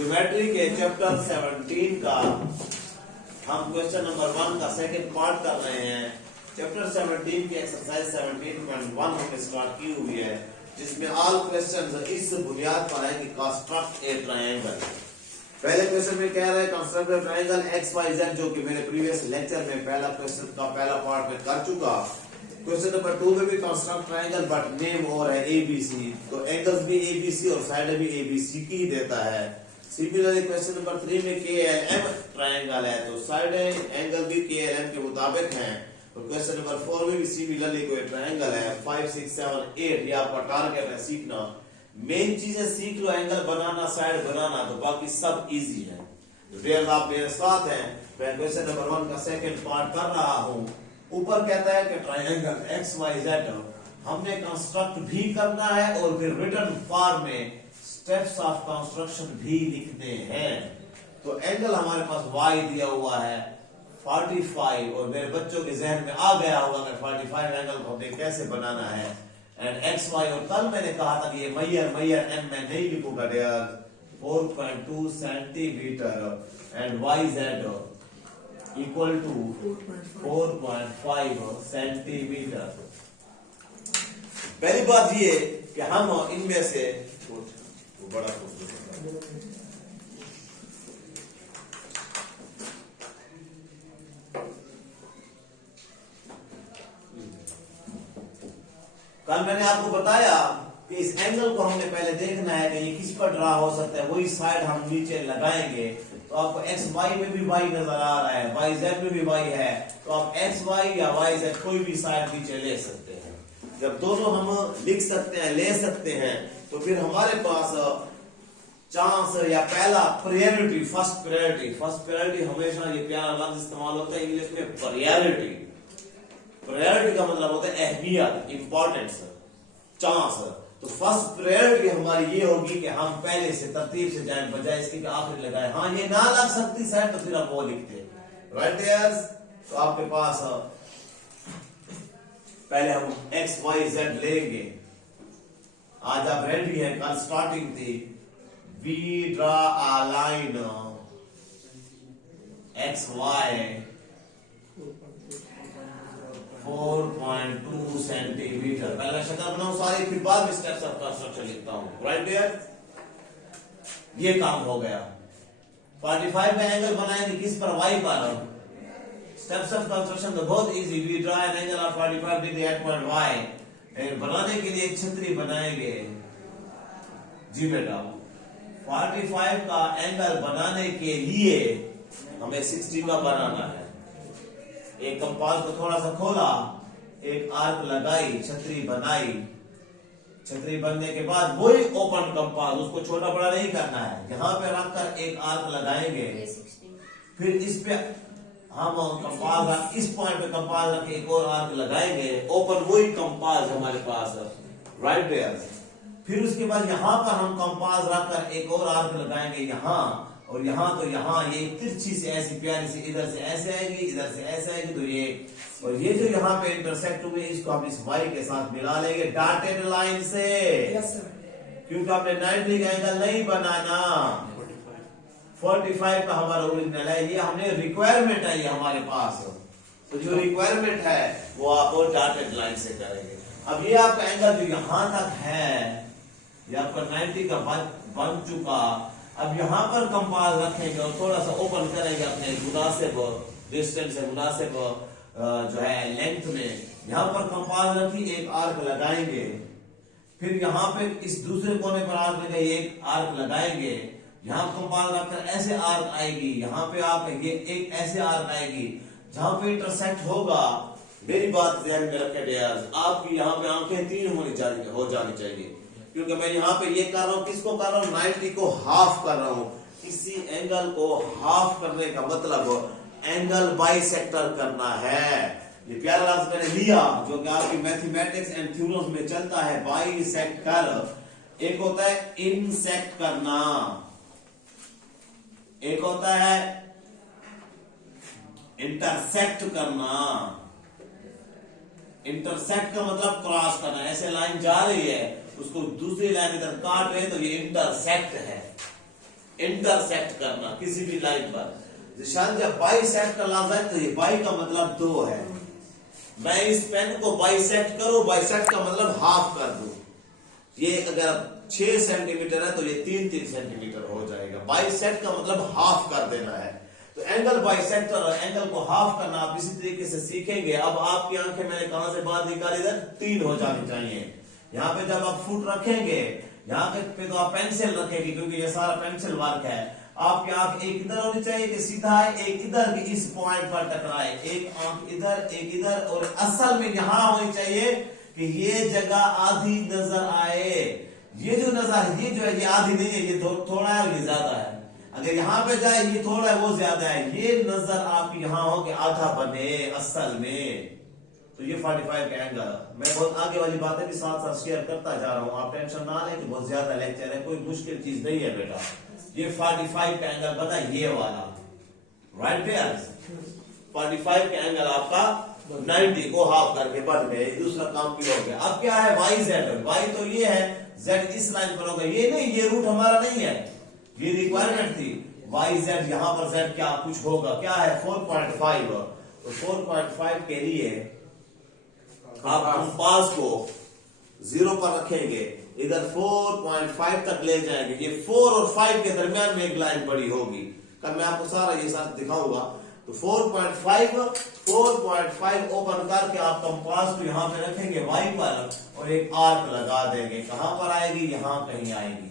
Geometry के chapter 17 का हम क्वेश्चन नंबर 1 का सेकंड पार्ट कर रहे हैं। चैप्टर 17 की एक्सरसाइज 17.1 हमने स्टार्ट की हुई है, जिसमें ऑल क्वेश्चंस इस बुनियाद पर है कि कंस्ट्रक्ट ए ट्रायंगल। पहले क्वेश्चन में कह रहे हैं construct a triangle X Y Z, जो कि मेरे प्रीवियस लेक्चर में पहला क्वेश्चन का पहला पार्ट में कर चुका। क्वेश्चन नंबर 2 में भी कंस्ट्रक्ट ट्रायंगल बट नेम और है एबीसी, तो एंगल्स भी एबीसी और साइड भी एबीसी की ही देता है। सिमिलरली क्वेश्चन नंबर 3 में केएलएम ट्रायंगल है, तो साइड एंगल भी केएलएम के मुताबिक हैं। और क्वेश्चन नंबर 4 में भी सिमिलरली कोई ट्रायंगल है 5 6 7 8, ये आपका टारगेट है सीखना। मेन चीजें सीख लो, एंगल बनाना, साइड बनाना, तो बाकी सब इजी है। डियर आप मेरे साथ हैं, मैं क्वेश्चन नंबर 1 का सेकंड पार्ट कर रहा हूं। ऊपर कहता है कि ट्रायंगल एक्स वाई जेड हमने कंस्ट्रक्ट भी करना है और फिर रिटन फॉर्म में स्टेप्स ऑफ कंस्ट्रक्शन भी लिखने हैं। तो एंगल हमारे पास y दिया हुआ है 45, और मेरे बच्चों के जहन में आ गया होगा कि 45 एंगल को हमें कैसे बनाना है। एंड एक्स वाई, और कल मैंने कहा था कि ये मैयर एम मैं नहीं लिखूंगा dear, 4.2 centimetre and Y Z equal to 4.5 centimetre. पहली बात ये कि हम इनमें से बड़ा कल मैंने आपको बताया कि इस एंगल को हमने पहले देखना है कि ये किस पर ड्रा हो सकता है, वही साइड हम नीचे लगाएंगे। तो आपको एक्स वाई में भी वाई नजर आ रहा है, वाई जेड में भी वाई है, तो आप एक्स वाई या वाई जेड कोई भी साइड नीचे ले सकते हैं। जब दोनों हम लिख सकते हैं, ले सकते हैं, तो फिर हमारे पास चांस या पहला प्रायोरिटी, फर्स्ट प्रायोरिटी हमेशा ये प्यारा लफ्ज इस्तेमाल होता है इंग्लिश में, प्रायोरिटी। प्रायोरिटी का मतलब होता है अहमियत, इंपॉर्टेंस, चांस। तो फर्स्ट प्रायोरिटी हमारी ये होगी कि हम पहले से तरतीब से जाए, बजाय इसके आखिर लगाए। हाँ, ये ना लग सकती साइड, तो फिर आप वो लिखते, राइट डियर्स। तो आपके पास पहले हम एक्स वाई जेड लेंगे। आज आप रेडी हैं, कल स्टार्टिंग थी। We draw a line X Y 4.2 centimetre. पहले शक्ल बनाऊं सारी, फिर बाद में स्टेप्स ऑफ कंस्ट्रक्शन लिखता हूं, राइट डियर। ये काम हो गया। 45 में एंगल बनाएंगे किस पर, वाई पर। स्टेप्स ऑफ कंस्ट्रक्शन तो बहुत easy. We draw an angle of 45 degree at point Y. बनाने के लिए एक छतरी बनाएंगे। जी बेटा, 45 का एंगल बनाने के लिए हमें 60 का बनाना है। एक कंपास को थोड़ा सा खोला, एक आर्क लगाई, छतरी बनाई। छतरी बनने के बाद वही ओपन कंपास, उसको छोटा बड़ा नहीं करना है, यहाँ पे रखकर एक आर्क लगाएंगे। फिर इस पे हम कंपास, इस पॉइंट पे कंपास रख के एक और आर्क लगाएंगे, ओपन वही कंपास हमारे पास, राइट डियर। फिर उसके बाद यहाँ पर हम कंपास रखकर एक और आर्क लगाएंगे यहाँ, और यहाँ तो यहाँ ये तिरछी से ऐसी प्यारी सी इधर से ऐसे आएगी, इधर से ऐसे आएगी, तो ये और ये जो यहाँ पे इंटरसेक्ट हुए, इसको हम इस वाई के साथ मिला लेंगे डॉटेड लाइन से। क्योंकि आपने 90 का एंगल नहीं बनाना, 45 का हमारा ओरिजिनल है, ये हमने रिक्वायरमेंट है ये हमारे पास। तो जो रिक्वायरमेंट है वो आप डॉटेड लाइन से करेंगे। अब ये आपका एंगल जो यहाँ तक है, ये आपका 90 का बन चुका। अब यहाँ पर कंपास रखेंगे और थोड़ा सा ओपन करेंगे अपने मुनासिब डिस्टेंस से, मुनासिब जो है लेंथ में। यहाँ पर कंपास रखी, एक आर्क लगाएंगे। फिर यहाँ पे इस दूसरे कोने पर आर्क लगाए, एक आर्क लगाएंगे। यहाँ कंपास रखकर ऐसे आर्क आएगी, यहाँ पे आप ये एक ऐसे आर्क आएगी, जहां पे इंटरसेक्ट होगा। मेरी बात ध्यान में रखें डियर्स, आपकी यहाँ पे आंखें 3 हो जानी चाहिए, क्योंकि मैं यहाँ पे ये कर रहा हूँ, किसको कर रहा हूँ, 90 को हाफ कर रहा हूँ। किसी एंगल को हाफ करने का मतलब एंगल बाइसेक्टर करना है। ये प्यारा लफ्ज मैंने लिया जो कि आपकी मैथमेटिक्स एंड थ्योरम्स में चलता है, बाइसेक्टर। एक होता है इंसेक्ट करना, एक होता है इंटरसेक्ट करना। इंटरसेक्ट का मतलब क्रॉस करना, ऐसे लाइन जा रही है, उसको दूसरी लाइन इधर काट रहे, तो ये इंटरसेक्ट है। इंटरसेक्ट करना किसी भी लाइन पर। निशान जब बाइसेक्ट का लफ्ज है तो ये बाई का मतलब दो है। मैं इस पेन को बाइसेक्ट करूं, बाइसेक्ट का मतलब हाफ कर दूं। ये अगर 6 सेंटीमीटर है तो ये 3-3 सेंटीमीटर हो जाएगा। बाइसेक्ट का मतलब हाफ कर देना है। तो एंगल बाइसेक्ट और एंगल को हाफ करना आप इसी तरीके से सीखेंगे। अब आपकी आंखें मैंने कहां से बाहर निकाली, इधर 3 हो जानी चाहिए। यहाँ पे जब आप फुट रखेंगे, यहाँ पे तो आप पेंसिल रखेंगे क्योंकि ये सारा पेंसिल वर्क है। आपकी आंख एक इधर होनी चाहिए कि सीधा है, एक इधर की इस पॉइंट पर टकराए, एक आंख इधर एक इधर, और असल में यहां होनी चाहिए कि ये जगह आधी नजर आए। ये जो नजर ये जो है ये आधी नहीं है, ये थोड़ा है और ये ज्यादा है। अगर यहाँ पे जाए ये थोड़ा है वो ज्यादा है, ये नजर आपकी यहाँ हो कि आधा बने असल में। तो ये 45 का एंगल। मैं बहुत आगे वाली बातें भी साथ साथ शेयर करता जा रहा हूँ, आप टेंशन ना लें कि बहुत ज्यादा लेक्चर है, कोई मुश्किल चीज नहीं है बेटा। ये 45 का एंगल बना ये वाला, राइट पेयर्स। 45 का एंगल आपका 90 को हाफ करके बन गए, दूसरा काम भी हो गया। अब क्या है वाई जेड, वाई तो ये है, जेड इस लाइन पर होगा, ये नहीं, ये रूट हमारा नहीं है, ये रिक्वायरमेंट थी। वाई जेड यहाँ पर जेड क्या कुछ होगा, क्या है 4.5। तो 4.5 के लिए आप कंपास को 0 पर रखेंगे, इधर 4.5 तक ले जाएंगे। ये 4 और 5 के दरमियान में एक लाइन बड़ी होगी, कल मैं आपको सारा ये साथ दिखाऊंगा। तो 4.5 ओपन करके आप कंपास को यहाँ पे रखेंगे वाई पर और एक आर्क लगा देंगे। कहां पर आएगी, यहां कहीं आएगी,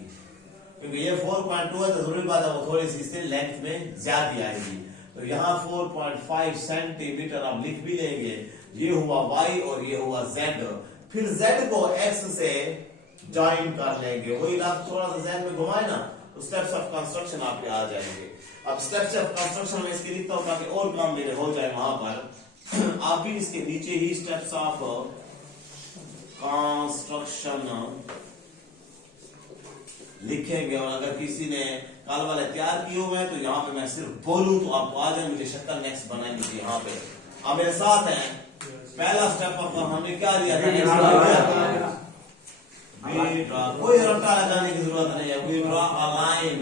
क्योंकि ये 4.2 है तो जरूरी बात है वो थोड़ी सी इससे लेंथ में ज्यादा आएगी। तो यहाँ 4.5 सेंटीमीटर आप लिख भी लेंगे। ये हुआ y और ये हुआ z। फिर z को x से ज्वाइन कर लेंगे। वही आप थोड़ा सा जहन में घुमाए ना तो स्टेप्स ऑफ कंस्ट्रक्शन आपके आ जाएंगे। अब स्टेप्स ऑफ कंस्ट्रक्शन में इसके लिखता हूं ताकि और काम मेरे हो जाए वहां पर। आप भी इसके नीचे ही स्टेप्स ऑफ कंस्ट्रक्शन लिखेंगे। और अगर किसी ने कल वाले तैयार किए हुए हैं तो यहाँ पे मैं सिर्फ बोलूं तो आपको आ जाए, मुझे शक्ल नेक्स्ट बनानी थी यहाँ पे। अब मेरे साथ हैं, पहला स्टेप पर हमने क्या दिया था, कोई रट्टा लगाने की जरूरत नहीं है। We draw a line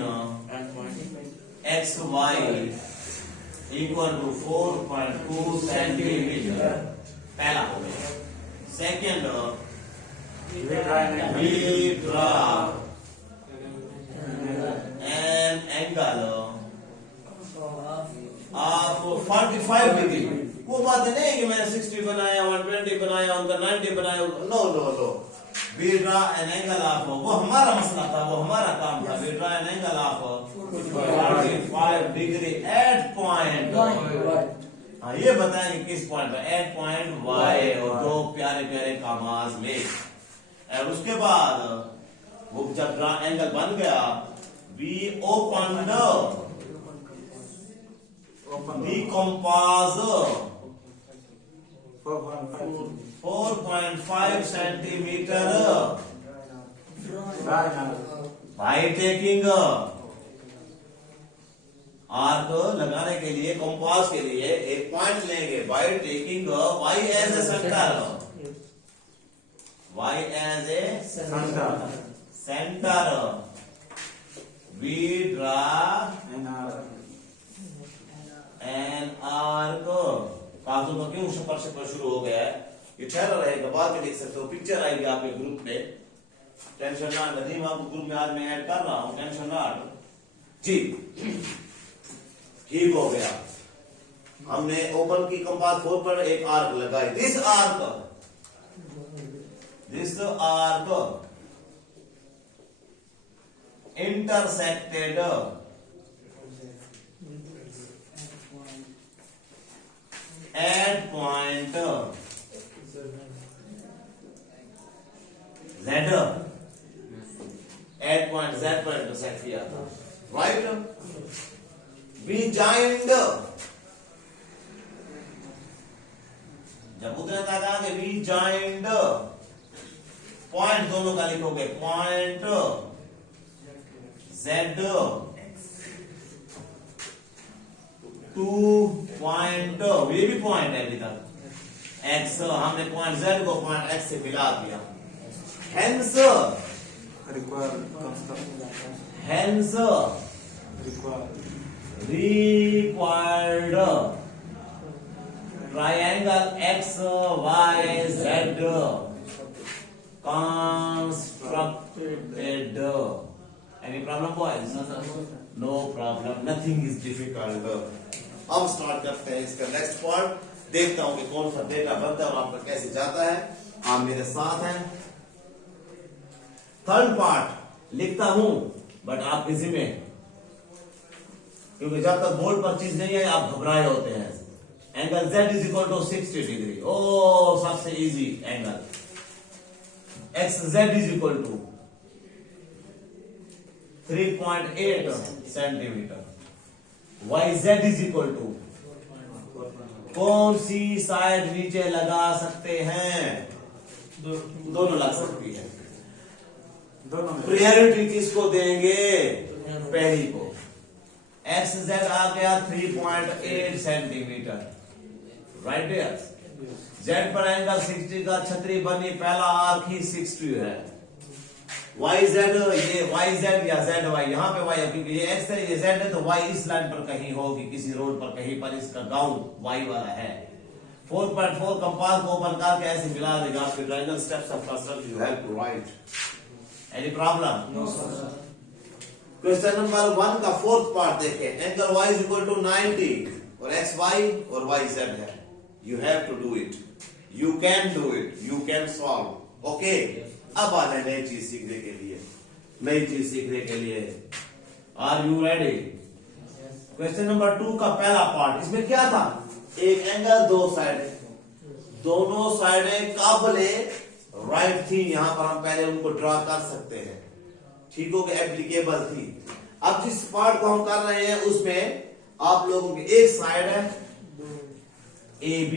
X Y equal to 4.2 centimetre, पहला हो गया। Second, we draw an angle of 45 degree. वो बात नहीं कि मैंने 60 बनाया, 120 बनाया, उनका 90 बनाया, no no no. We draw an angle of, वो हमारा मसला था, वो हमारा काम था। We draw an angle of 45 degree at point, हाँ ये बताएंगे किस पॉइंट पर, at point Y, और दो प्यारे प्यारे कामाज में। और उसके बाद वो जब एंगल बन गया, we opened the compass 4.5 centimetre by taking arc लगाने के लिए कंपास के लिए एक पॉइंट लेंगे by taking y as a center, y as a center, we draw an arc। काजू का क्यों सफर से शुरू हो गया है, ये ठहरा रहेगा, बाद में देख सकते हो, पिक्चर आएगी आपके ग्रुप में, टेंशन ना। नदीम आपको ग्रुप में आज मैं ऐड कर रहा हूं, टेंशन ना जी। ठीक हो गया, हमने ओपन की कंपास 4 पर एक आर्क लगाई। This arc intersected at point Z, at point Z पर intersect किया था, right? We joined, जब उतने तक आगे we joined, पॉइंट दोनों का लिखोगे, पॉइंट Z टू पॉइंट, ये भी पॉइंट है अभी तक, X, हमने पॉइंट Z को पॉइंट X से मिला दिया। hence required triangle XYZ constructed. Any problem, boys? No problem. Nothing is difficult. अब स्टार्ट करते हैं इसका नेक्स्ट पार्ट। देखता हूं कि कौन सा डेटा बनता है और आपका कैसे जाता है। आप मेरे साथ हैं। थर्ड पार्ट लिखता हूं बट आप किसी में, क्योंकि जब तक बोर्ड पर चीज नहीं है आप घबराए होते हैं। Angle Z is equal to 60 degree. ओ सबसे easy angle. XZ is equal to 3.8 centimetre. YZ is equal to कौन सी साइड नीचे लगा सकते हैं? दोनों लग सकती है। प्रायोरिटी किसको देंगे? पहली को। XZ आ गया 3.8 सेंटीमीटर, राइट है। Z पर एंगल 60 का छतरी बनी, पहला आर्क ही 60 है। YZ ये YZ या ZY, यहाँ पे Y है क्योंकि ये X है, ये Z है, तो Y इस लाइन पर कहीं होगी, किसी रोड पर कहीं पर इसका गाउन Y वाला है। 4.4 कंपास को ओपन करके ऐसे मिला देगा आपके triangle steps of construction you have to write. Any problem? No sir. Question number 1 का फोर्थ पार्ट देखें। Angle Y is equal to 90 और XY और YZ है। You have to do it, you can do it, you can solve. Okay, अब आ रहे नई चीज सीखने के लिए, नई चीज सीखने के लिए। Are you ready? Question number 2 का पहला पार्ट, इसमें क्या था? एक एंगल, दो साइडें, दोनों साइडें काबिले राइट थी। यहां पर हम पहले उनको ड्रा कर सकते हैं, ठीक हो गया, एप्लीकेबल थी। अब जिस पार्ट को हम कर रहे हैं उसमें आप लोगों की एक साइड है AB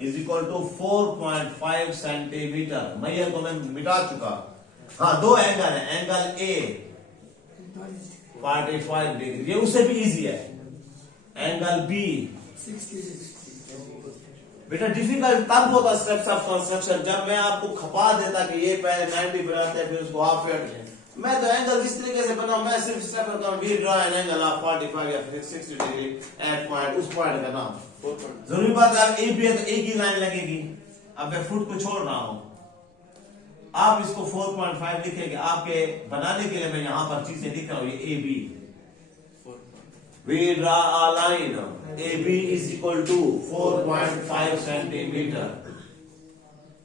is equal to 4.5 centimetre. मैयर को मैं मिटा चुका। हाँ, दो एंगल है। एंगल A 45 डिग्री, ये उससे भी इजी है। Angle B 66। बेटा डिफिकल्ट तब होता स्टेप्स ऑफ कंस्ट्रक्शन जब मैं आपको खपा देता कि ये पहले 90 बनाते हैं फिर उसको हाफ फेट। मैं तो एंगल जिस तरीके से बनाऊं, मैं सिर्फ स्टेप करता हूं, we draw an angle of 45 या 60 डिग्री एट पॉइंट, उस पॉइंट का नाम। जरूरी बात है आप ए बी है तो एक ही लाइन लगेगी। अब मैं फुट को छोड़ रहा हूं, आप इसको 4.5 लिखेंगे। आपके बनाने के लिए मैं यहां पर चीजें लिख रहा हूं। ये A B, we draw a line A B is equal to 4.5 centimetre.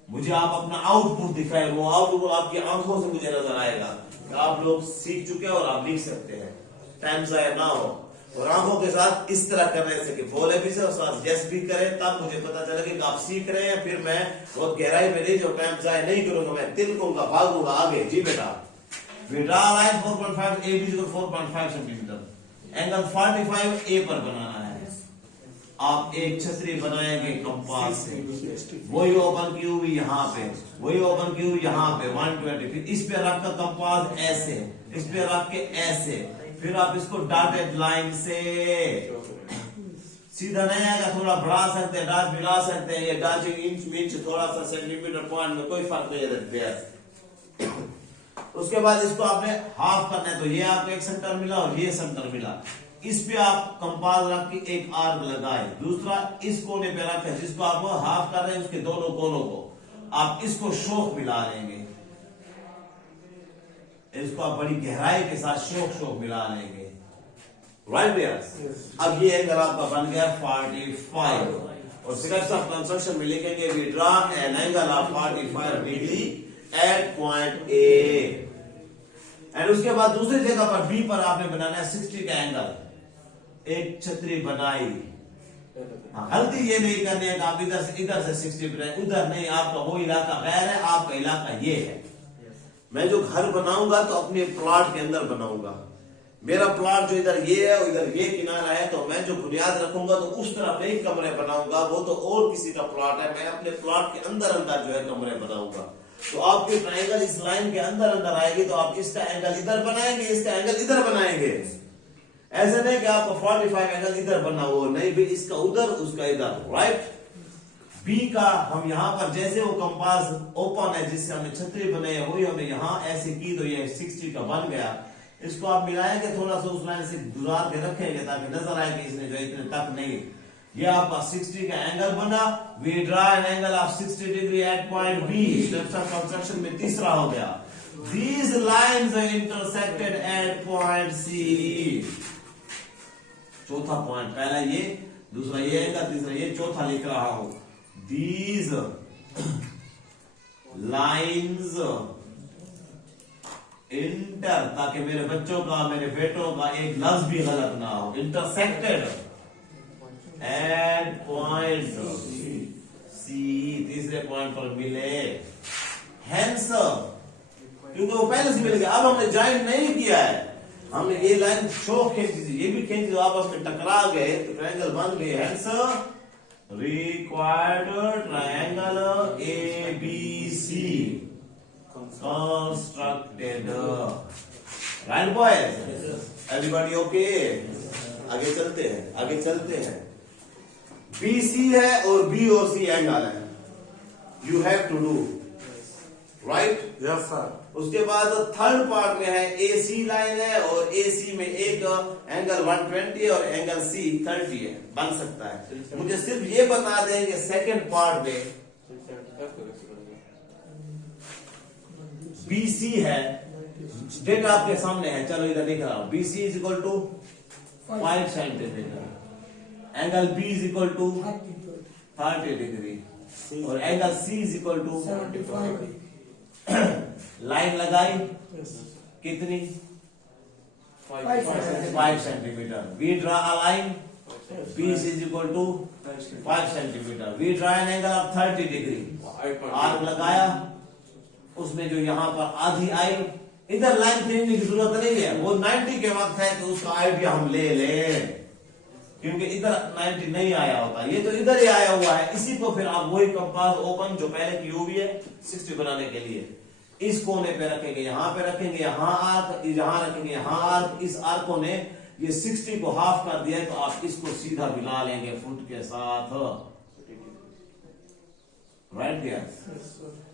मुझे आप अपना आउटपुट दिखाए, वो आउटपुट आपकी आंखों से मुझे नजर आएगा कि आप लोग सीख चुके हैं और आप लिख सकते हैं। टाइम जाया ना हो और आंखों के साथ इस तरह करने से कि बोले भी से और साथ यस भी करें, तब मुझे पता चलेगा कि आप सीख रहे हैं। फिर मैं बहुत गहराई में नहीं, जो टाइम जाया नहीं करूंगा, मैं तिलकूंगा, भागूंगा आगे। जी बेटा, we draw line 4.5 A B 4.5 centimetre. Angle 45 A पर बनाना है। आप एक छतरी बनाएंगे कंपास से, वही ओपन की हुई यहाँ पे, वही ओपन की हुई यहाँ पे 120। फिर इस पे रख कर कंपास ऐसे, इस पे रख के ऐसे, फिर आप इसको डॉटेड लाइन से सीधा नहीं आएगा, थोड़ा बढ़ा सकते हैं, डाच मिला सकते हैं। ये डाचिंग इंच थोड़ा सा सेंटीमीटर पॉइंट में कोई फर्क नहीं रखते। उसके बाद इसको आपने हाफ करना है, तो ये आपको एक सेंटर मिला और ये सेंटर मिला। इस पे आप कंपास रख के एक आर्क लगाए, दूसरा इस कोने पे रखे जिसको आप हाफ कर रहे हैं, उसके दोनों कोनों को आप इसको शोक मिला लेंगे। इसको आप बड़ी गहराई के साथ शोक मिला लेंगे, राइट भैया। अब ये एंगल आपका बन गया 45 और स्टेप्स ऑफ कंस्ट्रक्शन में लिखेंगे we draw an angle of 45 degree at point A. And उसके बाद दूसरी जगह पर बी पर आपने बनाना है 60 का एंगल। एक छतरी बनाई, गलती ये नहीं करनी है कि आप इधर से 60 बनाए, उधर नहीं। आपका वो इलाका गैर है, आपका इलाका ये है। मैं जो घर बनाऊंगा तो अपने प्लॉट के अंदर बनाऊंगा। मेरा प्लॉट जो इधर ये है, इधर ये किनारा है, तो मैं जो बुनियाद रखूंगा तो उस तरफ नहीं कमरे बनाऊंगा। वो तो और किसी का प्लॉट है, मैं अपने प्लॉट के अंदर जो है कमरे बनाऊंगा। तो आपकी ट्रायंगल इस लाइन के अंदर आएगी, तो आप इसका एंगल इधर बनाएंगे, इसका एंगल इधर बनाएंगे। ऐसे नहीं कि आपको 45 एंगल इधर बना हो, नहीं भी, इसका उधर उसका इधर, राइट। बी का हम यहाँ पर जैसे वो कंपास ओपन है जिससे हमने छतरी बनाई है, वही हमने यहाँ ऐसे की तो ये 60 का बन गया। इसको आप मिलाएंगे थोड़ा सा उस लाइन से गुजार के रखेंगे ताकि नजर आए कि इसने जो इतने तक नहीं। ये आपका 60 का एंगल बना। We draw an angle of 60 degree at point B. Steps of construction में तीसरा हो गया। These lines are intersected at point C। चौथा पॉइंट, पहला ये, दूसरा ये एंगल, तीसरा ये, चौथा लिख रहा हूं। These lines इंटर, ताकि मेरे बच्चों का, मेरे बेटों का एक लफ्ज भी गलत ना हो। इंटरसेक्टेड एट पॉइंट सी, तीसरे पॉइंट पर मिले। हेंस, क्योंकि वो पहले से मिल गया, अब हमने ज्वाइंट नहीं किया है, हमने ये लाइन शो खींची थी, ये भी खींची थी, आपस में टकरा गए तो ट्रायंगल बन गए। Hence required triangle ABC constructed। Right boys, everybody okay? आगे चलते हैं। BC है और B और C एंगल है। You have to do right. Yes sir. उसके बाद थर्ड पार्ट में है AC लाइन है और AC में एक एंगल 120 और एंगल C 30 है, बन सकता है। मुझे सिर्फ ये बता दें कि सेकंड पार्ट में BC है, डेटा आपके सामने है, चलो इधर लिख रहा हूं। BC is equal to 5 centimetre, angle B is equal to 30 degree और angle C is equal to 75। Line लगाई कितनी? 5 5 centimetre. We draw a line B is equal to 5 centimetre. We draw an angle of 30 degree. Arc लगाया, उसमें जो यहाँ पर आधी आई, इधर लाइन खींचने की जरूरत नहीं है, वो 90 के वक्त है कि उसका आइडिया हम ले लें, क्योंकि इधर 90 नहीं आया होता, ये तो इधर ही आया हुआ है। इसी को फिर आप वही कंपास ओपन जो पहले की हुई है 60 बनाने के लिए, इस कोने पे रखेंगे, यहाँ पे रखेंगे, यहाँ आर्क, यहाँ रखेंगे, यहाँ आर्क। इस आर्कों ने ये 60 को हाफ कर दिया है, तो आप इसको सीधा मिला लेंगे फुट के साथ। राइट डियर,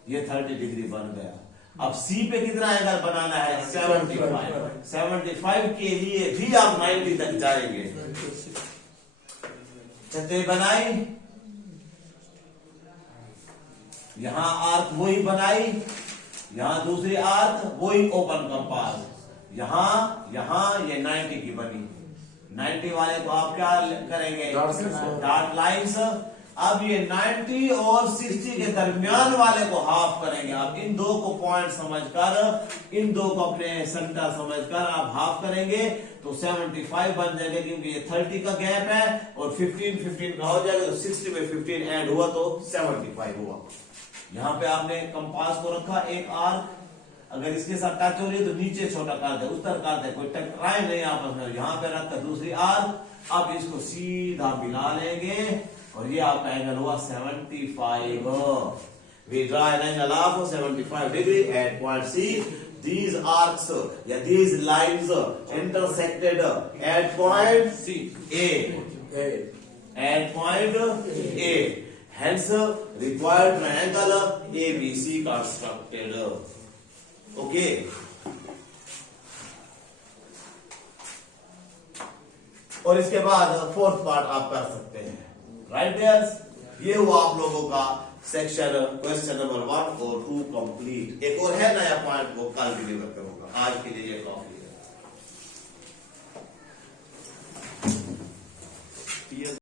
ये 30 डिग्री बन गया। अब C पे कितना एंगल बनाना है? 75। 75 के लिए भी आप 90 तक जाएंगे। छतरी बनाई, यहां आर्क वही बनाई, यहां दूसरी आर्क वही ओपन कंपास, यहां ये 90 की बनी। 90 वाले को आप क्या करेंगे? Dot lines. अब ये 90 और 60 के दरमियान वाले को हाफ करेंगे। आप इन दो को पॉइंट समझकर, इन दो को अपने सेंटर समझकर आप हाफ करेंगे तो 75 बन जाएगा, क्योंकि ये 30 का गैप है और 15 का हो जाएगा, तो 60 में 15 ऐड हुआ तो 75 हुआ। यहाँ पे आपने कंपास को रखा, एक आर्क अगर इसके साथ टच हो रही है तो नीचे छोटा कर दे, उस तरह कर दे, कोई टकराए नहीं आपस में। यहाँ पे रखकर दूसरी आर्क, अब इसको सीधा मिला लेंगे और ये आपका एंगल हुआ 75। We draw an angle of 75 degree at point C. These arcs या these lines intersected at point C A. At point A. Hence required triangle ABC constructed. Okay. और इसके बाद फोर्थ पार्ट आप कर सकते हैं। राइट डियर्स, ये हुआ आप लोगों का सेक्शन क्वेश्चन नंबर 1 और 2 कंप्लीट। एक और है नया पॉइंट, वो कल डिलीवर करूंगा। आज के लिए ये काफी है।